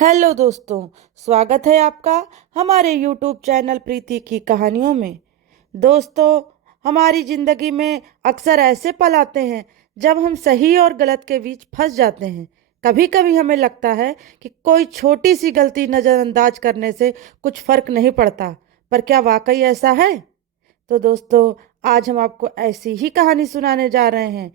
Hello दोस्तों, स्वागत है आपका हमारे यूट्यूब चैनल प्रीति की कहानियों में। दोस्तों, हमारी ज़िंदगी में अक्सर ऐसे पल आते हैं जब हम सही और गलत के बीच फंस जाते हैं। कभी कभी हमें लगता है कि कोई छोटी सी गलती नज़रअंदाज करने से कुछ फ़र्क नहीं पड़ता, पर क्या वाकई ऐसा है? तो दोस्तों, आज हम आपको ऐसी ही कहानी सुनाने जा रहे हैं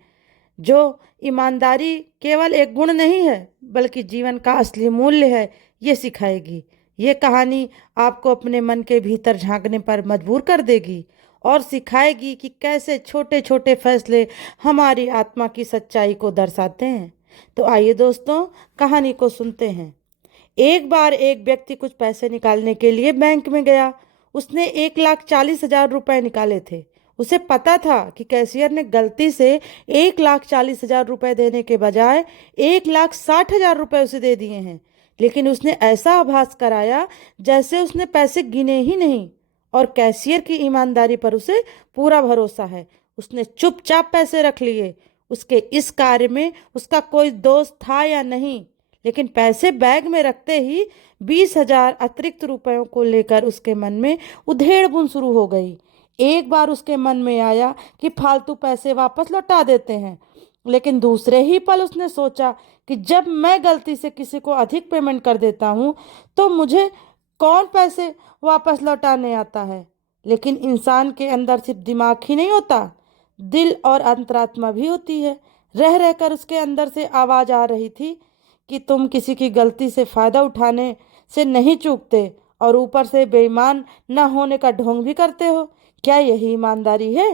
जो ईमानदारी केवल एक गुण नहीं है बल्कि जीवन का असली मूल्य है, ये सिखाएगी। ये कहानी आपको अपने मन के भीतर झांकने पर मजबूर कर देगी और सिखाएगी कि कैसे छोटे छोटे फैसले हमारी आत्मा की सच्चाई को दर्शाते हैं। तो आइए दोस्तों, कहानी को सुनते हैं। एक बार एक व्यक्ति कुछ पैसे निकालने के लिए बैंक में गया। उसने 1,40,000 रुपए निकाले थे। उसे पता था कि कैशियर ने गलती से 1,40,000 रुपए देने के बजाय 1,60,000 रुपए उसे दे दिए हैं, लेकिन उसने ऐसा आभास कराया जैसे उसने पैसे गिने ही नहीं और कैशियर की ईमानदारी पर उसे पूरा भरोसा है। उसने चुपचाप पैसे रख लिए। उसके इस कार्य में उसका कोई दोस्त था या नहीं, लेकिन पैसे बैग में रखते ही 20,000 अतिरिक्त रुपयों को लेकर उसके मन में उधेड़ बुन शुरू हो गई। एक बार उसके मन में आया कि फालतू पैसे वापस लौटा देते हैं, लेकिन दूसरे ही पल उसने सोचा कि जब मैं गलती से किसी को अधिक पेमेंट कर देता हूँ तो मुझे कौन पैसे वापस लौटाने आता है। लेकिन इंसान के अंदर सिर्फ दिमाग ही नहीं होता, दिल और अंतरात्मा भी होती है। रह रहकर उसके अंदर से आवाज़ आ रही थी कि तुम किसी की गलती से फ़ायदा उठाने से नहीं चूकते और ऊपर से बेईमान न होने का ढोंग भी करते हो। क्या यही ईमानदारी है?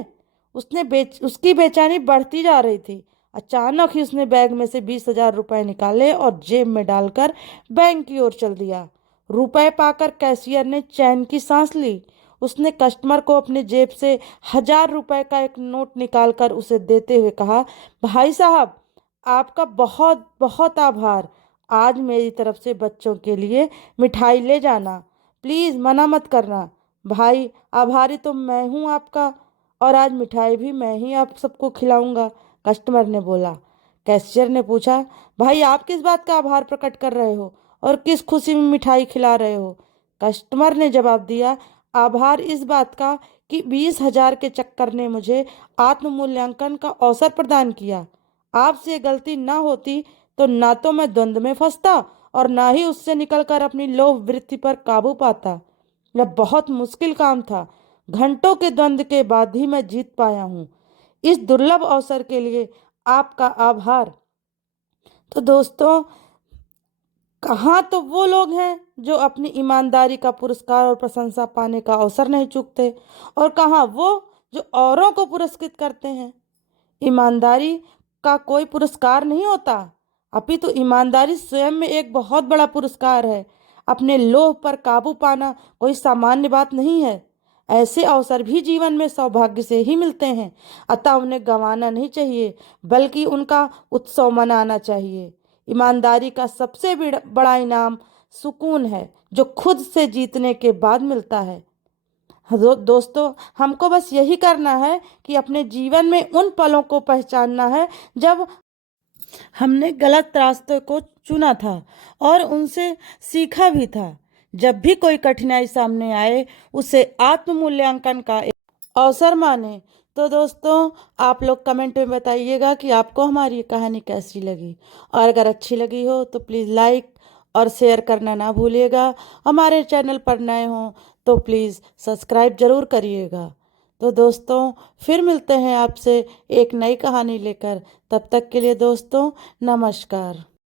उसकी बेचैनी बढ़ती जा रही थी। अचानक ही उसने बैग में से 20,000 रुपए निकाले और जेब में डालकर बैंक की ओर चल दिया। रुपए पाकर कैशियर ने चैन की सांस ली। उसने कस्टमर को अपने जेब से 1,000 रुपए का एक नोट निकालकर उसे देते हुए कहा, भाई साहब, आपका बहुत बहुत आभार। आज मेरी तरफ से बच्चों के लिए मिठाई ले जाना, प्लीज़ मना मत करना। भाई, आभारी तो मैं हूँ आपका, और आज मिठाई भी मैं ही आप सबको खिलाऊंगा, कस्टमर ने बोला। कैशियर ने पूछा, भाई आप किस बात का आभार प्रकट कर रहे हो और किस खुशी में मिठाई खिला रहे हो? कस्टमर ने जवाब दिया, आभार इस बात का कि 20,000 के चक्कर ने मुझे आत्म मूल्यांकन का अवसर प्रदान किया। आपसे गलती ना होती तो ना तो मैं द्वंद्व में फंसता और ना ही उससे निकलकर अपनी लोभ वृत्ति पर काबू पाता। यह बहुत मुश्किल काम था। घंटों के द्वंद्व के बाद ही मैं जीत पाया हूँ। इस दुर्लभ अवसर के लिए आपका आभार। तो दोस्तों, कहाँ तो वो लोग हैं जो अपनी ईमानदारी का पुरस्कार और प्रशंसा पाने का अवसर नहीं चूकते, और कहाँ वो जो औरों को पुरस्कृत करते हैं। ईमानदारी का कोई पुरस्कार नहीं होता, अपितु ईमानदारी स्वयं में एक बहुत बड़ा पुरस्कार है। अपने लोभ पर काबू पाना कोई सामान्य बात नहीं है। ऐसे अवसर भी जीवन में सौभाग्य से ही मिलते हैं, अतः उन्हें गंवाना नहीं चाहिए बल्कि उनका उत्सव मनाना चाहिए। ईमानदारी का सबसे बड़ा इनाम सुकून है, जो खुद से जीतने के बाद मिलता है। दोस्तों, हमको बस यही करना है कि अपने जीवन में उन पलों को पहचानना है जब हमने गलत रास्ते को चुना था और उनसे सीखा भी था। जब भी कोई कठिनाई सामने आए, उसे आत्म मूल्यांकन का एक अवसर माने। तो दोस्तों, आप लोग कमेंट में बताइएगा कि आपको हमारी ये कहानी कैसी लगी, और अगर अच्छी लगी हो तो प्लीज़ लाइक और शेयर करना ना भूलिएगा। हमारे चैनल पर नए हों तो प्लीज़ सब्सक्राइब ज़रूर करिएगा। तो दोस्तों, फिर मिलते हैं आपसे एक नई कहानी लेकर। तब तक के लिए दोस्तों, नमस्कार।